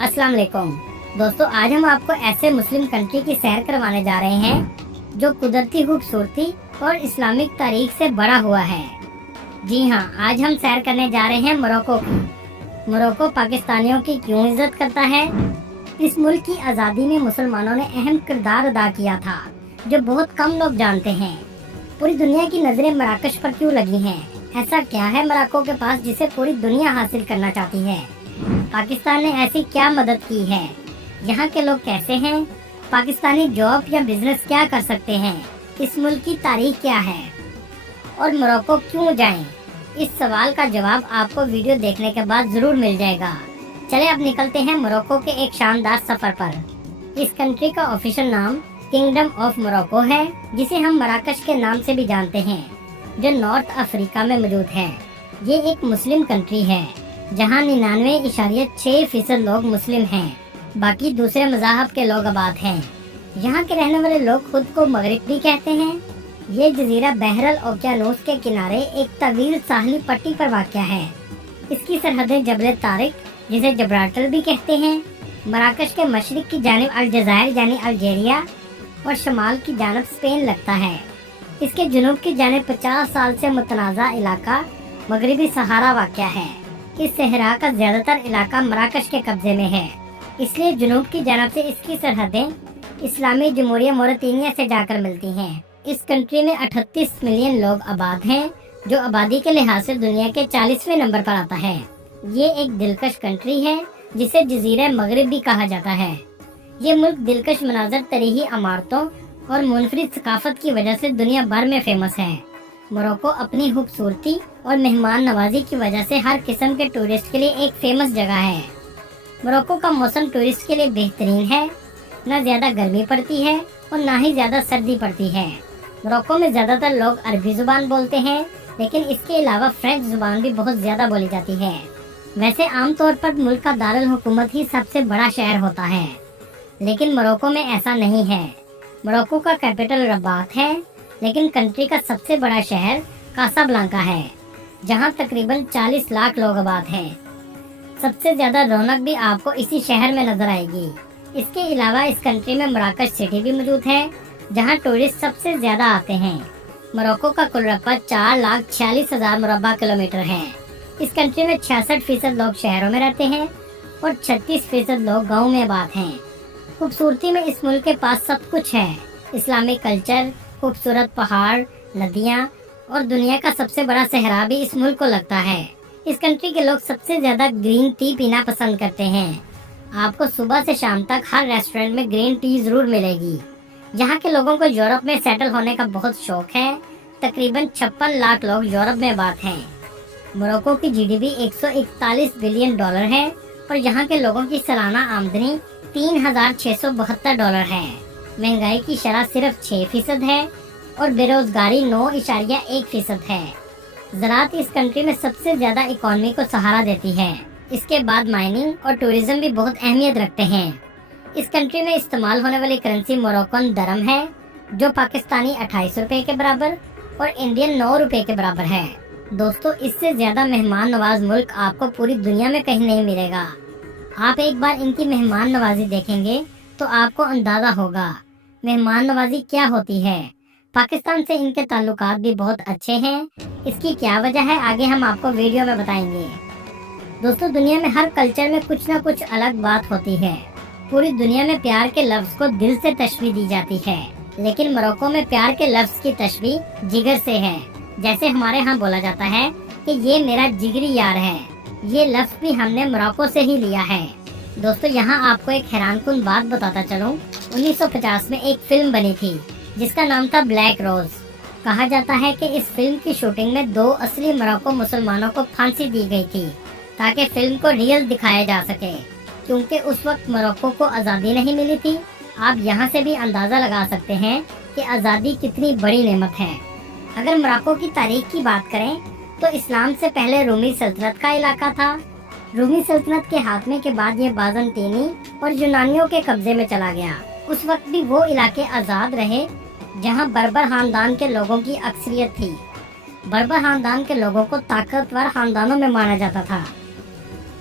अस्सलाम वालेकुम दोस्तों, आज हम आपको ऐसे मुस्लिम कंट्री की सैर करवाने जा रहे हैं जो कुदरती खूबसूरती और इस्लामिक तारीख से बड़ा हुआ है। जी हाँ, आज हम सैर करने जा रहे हैं मोरक्को की। मोरक्को पाकिस्तानियों की क्यों इज्जत करता है? इस मुल्क की आज़ादी में मुसलमानों ने अहम किरदार अदा किया था जो बहुत कम लोग जानते हैं। पूरी दुनिया की नजरें मराकश पर क्यों लगी हैं? ऐसा क्या है मोरक्को के पास जिसे पूरी दुनिया हासिल करना चाहती है? पाकिस्तान ने ऐसी क्या मदद की है? यहाँ के लोग कैसे हैं? पाकिस्तानी जॉब या बिजनेस क्या कर सकते हैं? इस मुल्क की तारीख क्या है और मोरक्को क्यों जाएं? इस सवाल का जवाब आपको वीडियो देखने के बाद जरूर मिल जाएगा। चले अब निकलते हैं मोरक्को के एक शानदार सफर पर। इस कंट्री का ऑफिशियल नाम किंगडम ऑफ मोरक्को है, जिसे हम मराकश के नाम से भी जानते हैं, जो नॉर्थ अफ्रीका में मौजूद है। ये एक मुस्लिम कंट्री है जहाँ 99.6% लोग मुस्लिम हैं, बाकी दूसरे मज़ाहब के लोग आबाद हैं। यहाँ के रहने वाले लोग खुद को मगरिब भी कहते हैं। ये जजीरा बहरल ओकियानूस के किनारे एक तवील साहली पट्टी पर वाक़या है। इसकी सरहदें जबल तारिक, जिसे जब्राल्टर भी कहते हैं, मराकश के मशरिक की जानिब अलजायर यानी अल्जीरिया और शमाल की जानिब स्पेन लगता है। इसके जुनूब की जानिब 50 साल से मुतनाज़ा इलाका मगरिबी सहारा वाक़या है। इस सहरा का ज्यादातर इलाका मराकश के कब्जे में है, इसलिए जुनूब की जानिब से इसकी सरहदें इस्लामी जमहूरिया मोरितानिया से जाकर मिलती हैं। इस कंट्री में 38 मिलियन लोग आबाद हैं, जो आबादी के लिहाज से दुनिया के 40वें नंबर पर आता है। ये एक दिलकश कंट्री है जिसे जजीरा मगरिब भी कहा जाता है। ये मुल्क दिलकश मनाजर तरीही इमारतों और मुनफरिद सकाफत की वजह से दुनिया भर में फेमस है। मोरक्को अपनी खूबसूरती और मेहमान नवाजी की वजह से हर किस्म के टूरिस्ट के लिए एक फेमस जगह है। मोरक्को का मौसम टूरिस्ट के लिए बेहतरीन है, न ज्यादा गर्मी पड़ती है और न ही ज्यादा सर्दी पड़ती है। मोरक्को में ज्यादातर लोग अरबी जुबान बोलते हैं, लेकिन इसके अलावा फ्रेंच जुबान भी बहुत ज्यादा बोली जाती है। वैसे आमतौर पर मुल्क का दारुल हुकूमत ही सबसे बड़ा शहर होता है, लेकिन मोरक्को में ऐसा नहीं है। मोरक्को का कैपिटल रबात है, लेकिन कंट्री का सबसे बड़ा शहर कासाब्लांका है, जहां तकरीबन 40 लाख लोग आबाद हैं। सबसे ज्यादा रौनक भी आपको इसी शहर में नजर आएगी। इसके अलावा इस कंट्री में मराकश सिटी भी मौजूद है, जहां टूरिस्ट सबसे ज्यादा आते हैं। मोरक्को का कुल रकबा 4,46,000 मुरब्बा किलोमीटर है। इस कंट्री में 66% लोग शहरों में रहते हैं और 36% लोग गाँव में आबाद हैं। खूबसूरती में इस मुल्क के पास सब कुछ है। इस्लामिक कल्चर, खूबसूरत पहाड़, नदियाँ और दुनिया का सबसे बड़ा सहरा भी इस मुल्क को लगता है। इस कंट्री के लोग सबसे ज्यादा ग्रीन टी पीना पसंद करते हैं। आपको सुबह से शाम तक हर रेस्टोरेंट में ग्रीन टी जरूर मिलेगी। यहाँ के लोगों को यूरोप में सेटल होने का बहुत शौक है। तकरीबन 56 लाख लोग यूरोप में आबाद हैं। मोरक्को की जीडीपी 141 बिलियन डॉलर है और यहाँ के लोगों की सालाना आमदनी $3,672 है। महंगाई की शरह सिर्फ 6% है और बेरोजगारी 9.1% है। ज़राअत इस कंट्री में सबसे ज्यादा इकोनॉमी को सहारा देती है। इसके बाद माइनिंग और टूरिज्म भी बहुत अहमियत रखते हैं। इस कंट्री में इस्तेमाल होने वाली करेंसी मोरक्कन दरम है, जो पाकिस्तानी 28 रुपए के बराबर और इंडियन 9 रुपए के बराबर है। दोस्तों, इससे ज्यादा मेहमान नवाज मुल्क आपको पूरी दुनिया में कहीं नहीं मिलेगा। आप एक बार इनकी मेहमान नवाजी देखेंगे तो आपको अंदाजा होगा मेहमान नवाजी क्या होती है। पाकिस्तान से इनके ताल्लुकात भी बहुत अच्छे हैं। इसकी क्या वजह है, आगे हम आपको वीडियो में बताएंगे। दोस्तों, दुनिया में हर कल्चर में कुछ ना कुछ अलग बात होती है। पूरी दुनिया में प्यार के लफ्ज को दिल से तशबीह दी जाती है, लेकिन मोरक्को में प्यार के लफ्ज की तशबीह जिगर से है। जैसे हमारे यहाँ बोला जाता है कि ये मेरा जिगरी यार है। ये लफ्ज भी हमने मोरक्को से ही लिया है। दोस्तों, यहाँ आपको एक हैरानकुन बात बताता चलूं। 1950 में एक फिल्म बनी थी जिसका नाम था ब्लैक रोज। कहा जाता है कि इस फिल्म की शूटिंग में 2 असली मोरक्को मुसलमानों को फांसी दी गई थी ताकि फिल्म को रियल दिखाया जा सके, क्योंकि उस वक्त मोरक्को को आज़ादी नहीं मिली थी। आप यहाँ से भी अंदाज़ा लगा सकते हैं कि आज़ादी कितनी बड़ी नेमत है। अगर मोरक्को की तारीख की बात करें तो इस्लाम से पहले रूमी सल्तनत का इलाका था। रूमी सल्तनत के हाथमे के बाद ये बाज़ंतीनी और यूनानियों के कब्जे में चला गया। उस वक्त भी वो इलाके आज़ाद रहे जहाँ बर्बर खानदान के लोगों की अक्सरियत थी। बर्बर खानदान के लोगों को ताकतवर खानदानों में माना जाता था।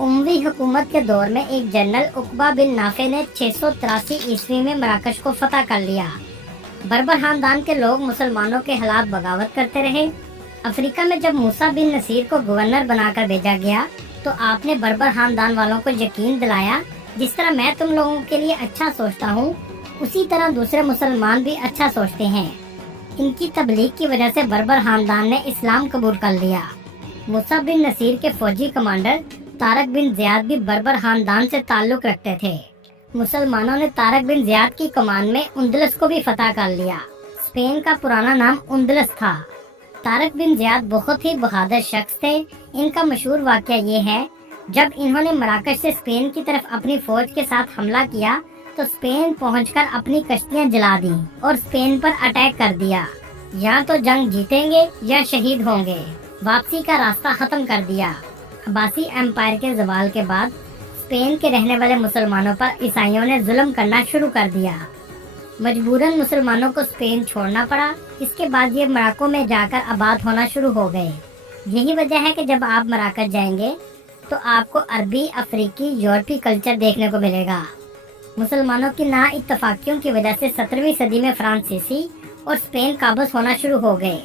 उमवी हुकूमत के दौर में एक जनरल उकबा बिन नाफे ने 683 ईस्वी में मराकश को फतह कर लिया। बर्बर खानदान के लोग मुसलमानों के खिलाफ बगावत करते रहे। अफ्रीका में जब मूसा बिन नसीर को गवर्नर बनाकर भेजा गया तो आपने बर्बर खानदान वालों को यकीन दिलाया जिस तरह मैं तुम लोगों के लिए अच्छा सोचता हूँ उसी तरह दूसरे मुसलमान भी अच्छा सोचते हैं। इनकी तबलीग की वजह से बर्बर खानदान ने इस्लाम कबूल कर लिया। मूसा बिन नसीर के फौजी कमांडर तारक बिन ज़ियाद भी बर्बर खानदान से ताल्लुक रखते थे। मुसलमानों ने तारक बिन ज़ियाद की कमान में उंदलस को भी फतह कर लिया। स्पेन का पुराना नाम उंदलस था। तारक बिन ज़ियाद बहुत ही बहादुर शख्स थे। इनका मशहूर वाक़या ये है, जब इन्होंने मराकश से स्पेन की तरफ अपनी फौज के साथ हमला किया तो स्पेन पहुंचकर अपनी कश्तियां जला दी और स्पेन पर अटैक कर दिया। या तो जंग जीतेंगे या शहीद होंगे, वापसी का रास्ता खत्म कर दिया। अब्बासी एम्पायर के ज़वाल के बाद स्पेन के रहने वाले मुसलमानों पर ईसाइयों ने जुल्म करना शुरू कर दिया। मजबूरन मुसलमानों को स्पेन छोड़ना पड़ा। इसके बाद ये मोरक्को में जाकर आबाद होना शुरू हो गए। यही वजह है कि जब आप मराकश जाएंगे तो आपको अरबी, अफ्रीकी, यूरोपी कल्चर देखने को मिलेगा। मुसलमानों की ना इत्तफाकियों की वजह से 17वीं सदी में फ्रांसीसी और स्पेन काबज होना शुरू हो गए।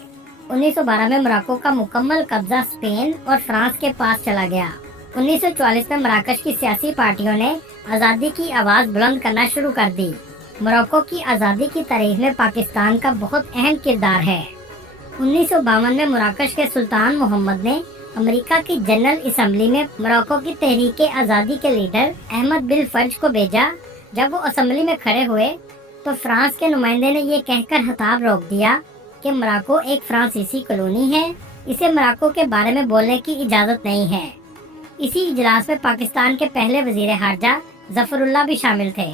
1912 में मोरक्को का मुकम्मल कब्जा स्पेन और फ्रांस के पास चला गया। 1944 में मराकश की सियासी पार्टियों ने आज़ादी की आवाज़ बुलंद करना शुरू कर दी। मोरक्को की आज़ादी की तारीख में पाकिस्तान का बहुत अहम किरदार है। 1952 में मराकश के सुल्तान मोहम्मद ने अमेरिका की जनरल असम्बली में मोरक्को की तहरीक आज़ादी के लीडर अहमद बिन फर्ज को भेजा। जब वो असम्बली में खड़े हुए तो फ्रांस के नुमाइंदे ने ये कहकर खिताब रोक दिया कि मोरक्को एक फ्रांसीसी कॉलोनी है, इसे मोरक्को के बारे में बोलने की इजाज़त नहीं है। इसी इजलास में पाकिस्तान के पहले वजीर खारजा जफरुल्लाह भी शामिल थे।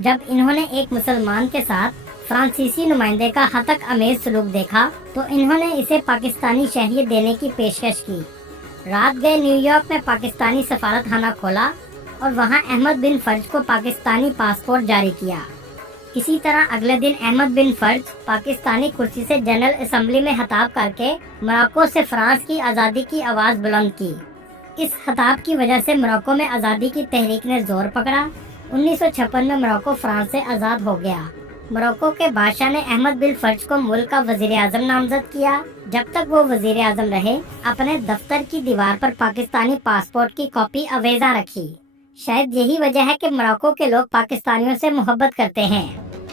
जब इन्होंने एक मुसलमान के साथ फ्रांसीसी नुमाइंदे का हतक अमेज सलूक देखा तो इन्होंने इसे पाकिस्तानी शहरियत देने की पेशकश की। रात गए न्यूयॉर्क में पाकिस्तानी सफारत खाना खोला और वहां अहमद बिन फर्ज को पाकिस्तानी पासपोर्ट जारी किया। इसी तरह अगले दिन अहमद बिन फर्ज पाकिस्तानी कुर्सी से जनरल असम्बली में खिताब करके मोरक्को से फ्रांस की आज़ादी की आवाज़ बुलंद की। इस खिताब की वजह से मोरक्को में आज़ादी की तहरीक ने जोर पकड़ा। 1956 में मोरक्को फ्रांस से आज़ाद हो गया। मोरक्को के बादशाह ने अहमद बिन फर्ज को मुल्क का वजीर आजम नामजद किया। जब तक वो वजीर आजम रहे अपने दफ्तर की दीवार पर पाकिस्तानी पासपोर्ट की कॉपी अवेजा रखी। शायद यही वजह है कि मोरक्को के लोग पाकिस्तानियों से मोहब्बत करते हैं।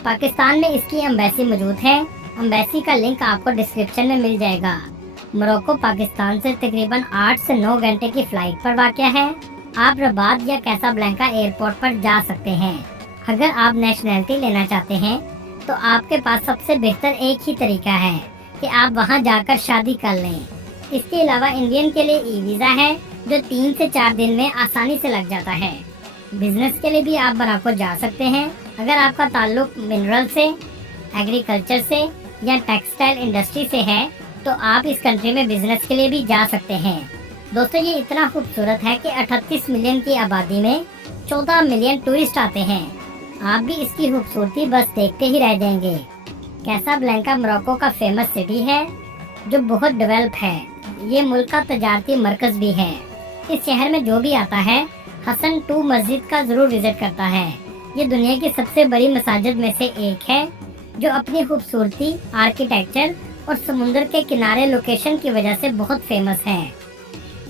पाकिस्तान में इसकी एम्बेसी मौजूद है। एम्बेसी का लिंक आपको डिस्क्रिप्शन में मिल जाएगा। मोरक्को पाकिस्तान से तकरीबन 8 से 9 घंटे की फ्लाइट पर वाक़या है। आप रबात या कैसाब्लैंका एयरपोर्ट पर जा सकते हैं। अगर आप नेशनैलिटी लेना चाहते हैं तो आपके पास सबसे बेहतर एक ही तरीका है कि आप वहां जाकर शादी कर लें। इसके अलावा इंडियन के लिए ई वीज़ा है जो 3 से 4 दिन में आसानी से लग जाता है। बिजनेस के लिए भी आप मोरक्को जा सकते हैं। अगर आपका ताल्लुक मिनरल से, एग्रीकल्चर से या टेक्सटाइल इंडस्ट्री से है तो आप इस कंट्री में बिजनेस के लिए भी जा सकते हैं। दोस्तों, ये इतना खूबसूरत है कि 38 मिलियन की आबादी में 14 मिलियन टूरिस्ट आते हैं। आप भी इसकी खूबसूरती बस देखते ही रह जाएंगे। कैसाब्लैंका मोरक्को का फेमस सिटी है जो बहुत डेवलप है। ये मुल्क का तजारती मरकज भी है। इस शहर में जो भी आता है हसन 2 मस्जिद का जरूर विजिट करता है। ये दुनिया की सबसे बड़ी मसाजिद में से एक है जो अपनी खूबसूरती, आर्किटेक्चर और समुंदर के किनारे लोकेशन की वजह से बहुत फेमस है।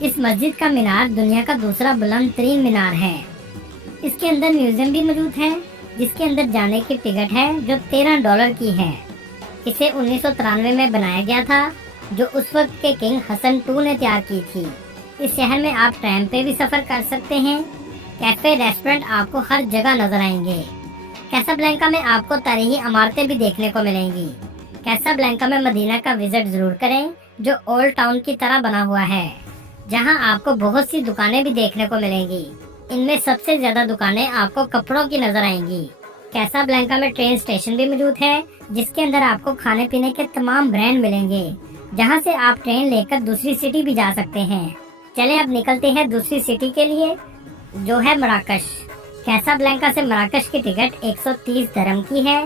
इस मस्जिद का मीनार दुनिया का दूसरा बुलंद तरीन मीनार है। इसके अंदर म्यूजियम भी मौजूद है जिसके अंदर जाने की टिकट है जो $13 की है। इसे 1993 में बनाया गया था जो उस वक्त के किंग हसन 2 ने तैयार की थी। इस शहर में आप ट्रेन पे भी सफर कर सकते हैं। कैफे, रेस्टोरेंट आपको हर जगह नजर आएंगे। कैसाब्लैंका में आपको तारीखी इमारतें भी देखने को मिलेंगी। कैसाब्लैंका में मदीना का विजिट जरूर करें जो ओल्ड टाउन की तरह बना हुआ है, जहां आपको बहुत सी दुकानें भी देखने को मिलेंगी। इनमें सबसे ज्यादा दुकानें आपको कपड़ों की नजर आएंगी। कैसाब्लैंका में ट्रेन स्टेशन भी मौजूद है जिसके अंदर आपको खाने पीने के तमाम ब्रांड मिलेंगे, जहां से आप ट्रेन लेकर दूसरी सिटी भी जा सकते हैं। चलें अब निकलते हैं दूसरी सिटी के लिए जो है मराकश। कैसाब्लैंका से मराकश की टिकट 130 दिरहम की है।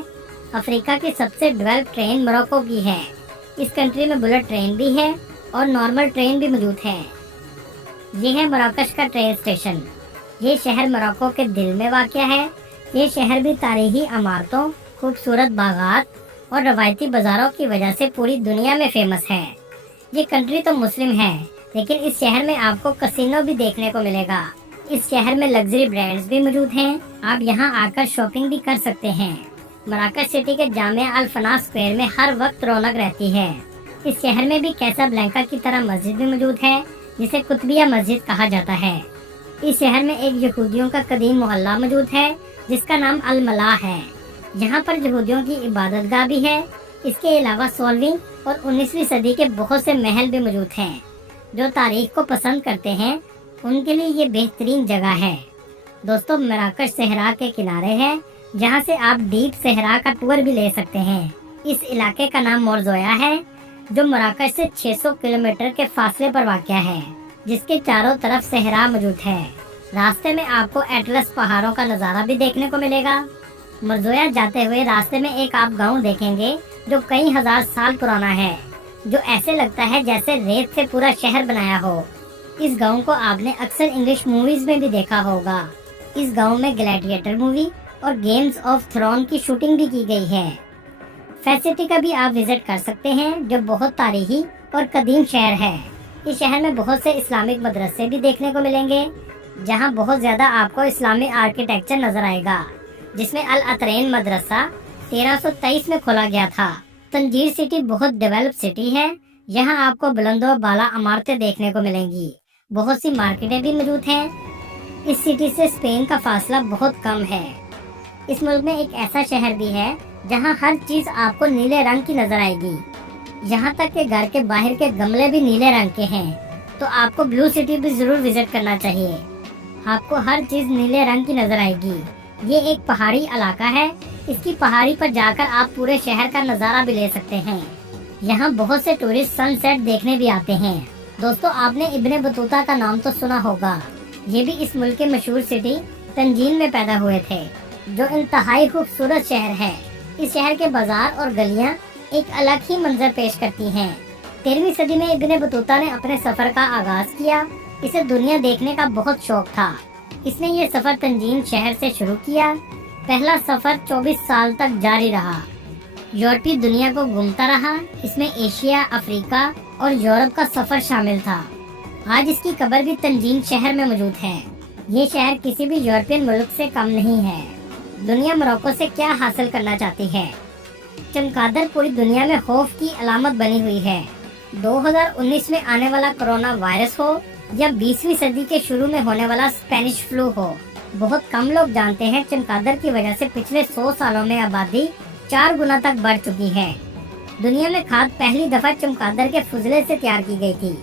अफ्रीका की सबसे डेवलप ट्रेन मोरक्को की है। इस कंट्री में बुलेट ट्रेन भी है और नॉर्मल ट्रेन भी मौजूद है। یہ ہے مراکش کا ٹرین اسٹیشن۔ یہ شہر موروکو کے دل میں واقع ہے۔ یہ شہر بھی تاریخی عمارتوں، خوبصورت باغات اور روایتی بازاروں کی وجہ سے پوری دنیا میں فیمس ہے۔ یہ کنٹری تو مسلم ہے، لیکن اس شہر میں آپ کو کسینو بھی دیکھنے کو ملے گا۔ اس شہر میں لگژری برانڈز بھی موجود ہیں۔ آپ یہاں آ کر شاپنگ بھی کر سکتے ہیں۔ مراکش سٹی کے جامع الفنا اسکوائر میں ہر وقت رونق رہتی ہے۔ اس شہر میں بھی کیسابلانکا کی طرح مسجد بھی موجود ہے، جسے قطبیہ مسجد کہا جاتا ہے۔ اس شہر میں ایک یہودیوں کا قدیم محلہ موجود ہے جس کا نام الملا ہے۔ یہاں پر یہودیوں کی عبادت گاہ بھی ہے۔ اس کے علاوہ 16ویں اور 19ویں صدی کے بہت سے محل بھی موجود ہیں۔ جو تاریخ کو پسند کرتے ہیں ان کے لیے یہ بہترین جگہ ہے۔ دوستو، مراکش صحرا کے کنارے ہے، جہاں سے آپ ڈیپ صحرا کا ٹور بھی لے سکتے ہیں۔ اس علاقے کا نام مورزویا ہے، جو مراکش سے 600 کلومیٹر کے فاصلے پر واقع ہے، جس کے چاروں طرف صحرا موجود ہے۔ راستے میں آپ کو ایٹلس پہاڑوں کا نظارہ بھی دیکھنے کو ملے گا۔ مورزویا جاتے ہوئے راستے میں ایک آپ گاؤں دیکھیں گے جو کئی ہزار سال پرانا ہے، جو ایسے لگتا ہے جیسے ریت سے پورا شہر بنایا ہو۔ اس گاؤں کو آپ نے اکثر انگلش موویز میں بھی دیکھا ہوگا۔ اس گاؤں میں گلیڈیٹر مووی اور گیمز آف تھرون کی شوٹنگ بھی کی گئی ہے۔ فیسٹی کا بھی آپ وزٹ کر سکتے ہیں، جو بہت تاریخی اور قدیم شہر ہے۔ اس شہر میں بہت سے اسلامک مدرسے بھی دیکھنے کو ملیں گے، جہاں بہت زیادہ آپ کو اسلامی آرکیٹیکچر نظر آئے گا، جس میں العطرین مدرسہ 1323 میں کھولا گیا تھا۔ تنجیر سٹی بہت ڈیولپ سٹی ہے۔ یہاں آپ کو بلند و بالا عمارتیں دیکھنے کو ملیں گی۔ بہت سی مارکیٹیں بھی موجود ہیں۔ اس سٹی سے اسپین کا فاصلہ بہت کم ہے۔ اس ملک میں ایک ایسا شہر بھی ہے جہاں ہر چیز آپ کو نیلے رنگ کی نظر آئے گی، یہاں تک کہ گھر کے باہر کے گملے بھی نیلے رنگ کے ہیں۔ تو آپ کو بلو سٹی بھی ضرور وزٹ کرنا چاہیے۔ آپ کو ہر چیز نیلے رنگ کی نظر آئے گی۔ یہ ایک پہاڑی علاقہ ہے۔ اس کی پہاڑی پر جا کر آپ پورے شہر کا نظارہ بھی لے سکتے ہیں۔ یہاں بہت سے ٹورسٹ سن سیٹ دیکھنے بھی آتے ہیں۔ دوستو، آپ نے ابن بطوطہ کا نام تو سنا ہوگا۔ یہ بھی اس ملک کے مشہور سٹی تنجین میں پیدا ہوئے تھے، جو انتہائی خوبصورت شہر ہے۔ اس شہر کے بازار اور گلیاں ایک الگ ہی منظر پیش کرتی ہیں۔ 13ویں صدی میں ابن بطوطہ نے اپنے سفر کا آغاز کیا۔ اسے دنیا دیکھنے کا بہت شوق تھا۔ اس نے یہ سفر تنجین شہر سے شروع کیا۔ پہلا سفر 24 سال تک جاری رہا۔ یورپی دنیا کو گھومتا رہا۔ اس میں ایشیا، افریقہ اور یورپ کا سفر شامل تھا۔ آج اس کی قبر بھی تنجین شہر میں موجود ہے۔ یہ شہر کسی بھی یورپین ملک سے کم نہیں ہے۔ دنیا موروکو سے کیا حاصل کرنا چاہتی ہے؟ چمگادر پوری دنیا میں خوف کی علامت بنی ہوئی ہے۔ 2019 میں آنے والا کرونا وائرس ہو یا 20ویں صدی کے شروع میں ہونے والا اسپینش فلو ہو، بہت کم لوگ جانتے ہیں چمگادر کی وجہ سے پچھلے 100 سالوں میں آبادی 4 گنا تک بڑھ چکی ہے۔ دنیا میں کھاد پہلی دفعہ چمگادر کے فضلے سے تیار کی گئی تھی،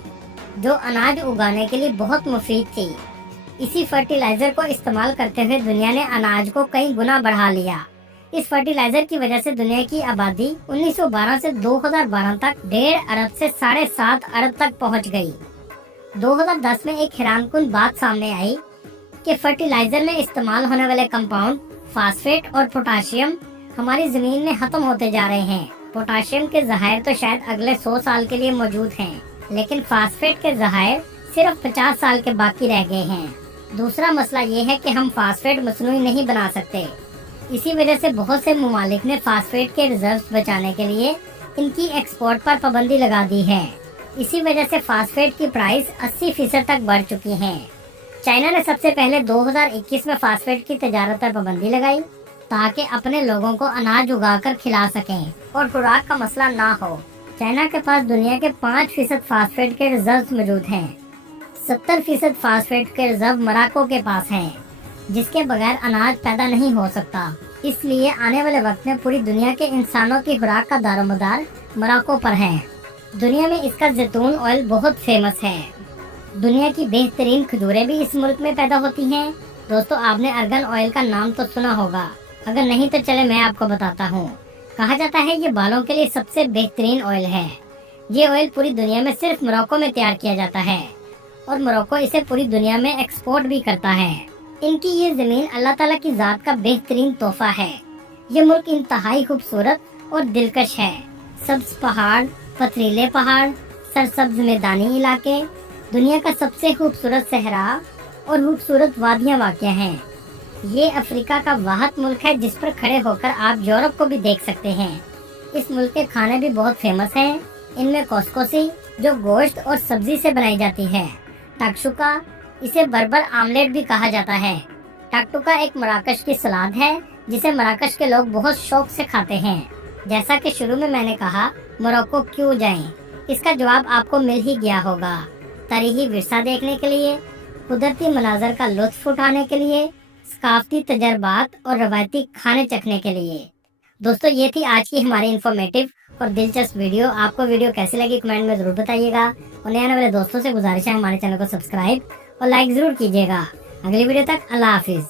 جو اناج اگانے کے لیے بہت مفید تھی۔ اسی فرٹیلائزر کو استعمال کرتے ہوئے دنیا نے اناج کو کئی گنا بڑھا لیا۔ اس فرٹیلائزر کی وجہ سے دنیا کی آبادی 1912 سے 2012 تک 1.5 ارب سے 7.5 ارب تک پہنچ گئی۔ 2010 میں ایک حیران کن بات سامنے آئی کہ فرٹیلائزر میں استعمال ہونے والے کمپاؤنڈ فاسفیٹ اور پوٹاشیم ہماری زمین میں ختم ہوتے جا رہے ہیں۔ پوٹاشیم کے ذخائر تو شاید اگلے 100 سال کے لیے موجود ہیں، لیکن فاسفیٹ کے ذخائر صرف 50 سال کے باقی رہ گئے ہیں۔ دوسرا مسئلہ یہ ہے کہ ہم فاسفیٹ مصنوعی نہیں بنا سکتے۔ اسی وجہ سے بہت سے ممالک نے فاسفیٹ کے ریزروز بچانے کے لیے ان کی ایکسپورٹ پر پابندی لگا دی ہے۔ اسی وجہ سے فاسفیٹ کی پرائس 80% تک بڑھ چکی ہے۔ چائنا نے سب سے پہلے 2021 میں فاسفیٹ کی تجارت پر پابندی لگائی تاکہ اپنے لوگوں کو اناج اگا کر کھلا سکیں اور خوراک کا مسئلہ نہ ہو۔ چائنا کے پاس دنیا کے 5% فاسفیٹ کے ریزروز موجود ہیں۔ 70% فاسفیٹ کے ریزرو موروکو کے پاس ہیں، جس کے بغیر اناج پیدا نہیں ہو سکتا۔ اس لیے آنے والے وقت میں پوری دنیا کے انسانوں کی خوراک کا دار و مدار موروکو پر ہے۔ دنیا میں اس کا زیتون آئل بہت فیمس ہے۔ دنیا کی بہترین کھجوریں بھی اس ملک میں پیدا ہوتی ہیں۔ دوستو، آپ نے ارگن آئل کا نام تو سنا ہوگا، اگر نہیں تو چلے میں آپ کو بتاتا ہوں۔ کہا جاتا ہے یہ بالوں کے لیے سب سے بہترین آئل ہے۔ یہ آئل پوری دنیا میں صرف موروکو میں تیار کیا جاتا ہے اور موروکو اسے پوری دنیا میں ایکسپورٹ بھی کرتا ہے۔ ان کی یہ زمین اللہ تعالیٰ کی ذات کا بہترین تحفہ ہے۔ یہ ملک انتہائی خوبصورت اور دلکش ہے۔ سبز پہاڑ، پتھریلے پہاڑ، سرسبز میدانی علاقے، दुनिया का सबसे खूबसूरत सहरा और खूबसूरत वादियां वाक़ हैं। ये अफ्रीका का वाहिद मुल्क है जिस पर खड़े होकर आप यूरोप को भी देख सकते हैं। इस मुल्क के खाने भी बहुत फेमस हैं। इनमें कोस्कोसी जो गोश्त और सब्जी से बनाई जाती है, टाक्शुका इसे बर्बर आमलेट भी कहा जाता है। टाक्टुका एक मराकश की सलाद है जिसे मराकश के लोग बहुत शौक से खाते हैं। जैसा कि शुरू में मैंने कहा, मोरक्को क्यों जाएं? इसका जवाब आपको मिल ही गया होगा। तारीखी विरसा देखने के लिए, कुदरती मनाजर का लुत्फ उठाने के लिए, सकाफती तजर्बात और रवायती खाने चखने के लिए। दोस्तों, ये थी आज की हमारी इन्फॉर्मेटिव और दिलचस्प वीडियो। आपको वीडियो कैसी लगी कमेंट में जरूर बताइएगा और नए आने वाले दोस्तों से गुजारिश है हमारे चैनल को सब्सक्राइब और लाइक जरूर कीजिएगा। अगली वीडियो तक अल्लाह हाफिज।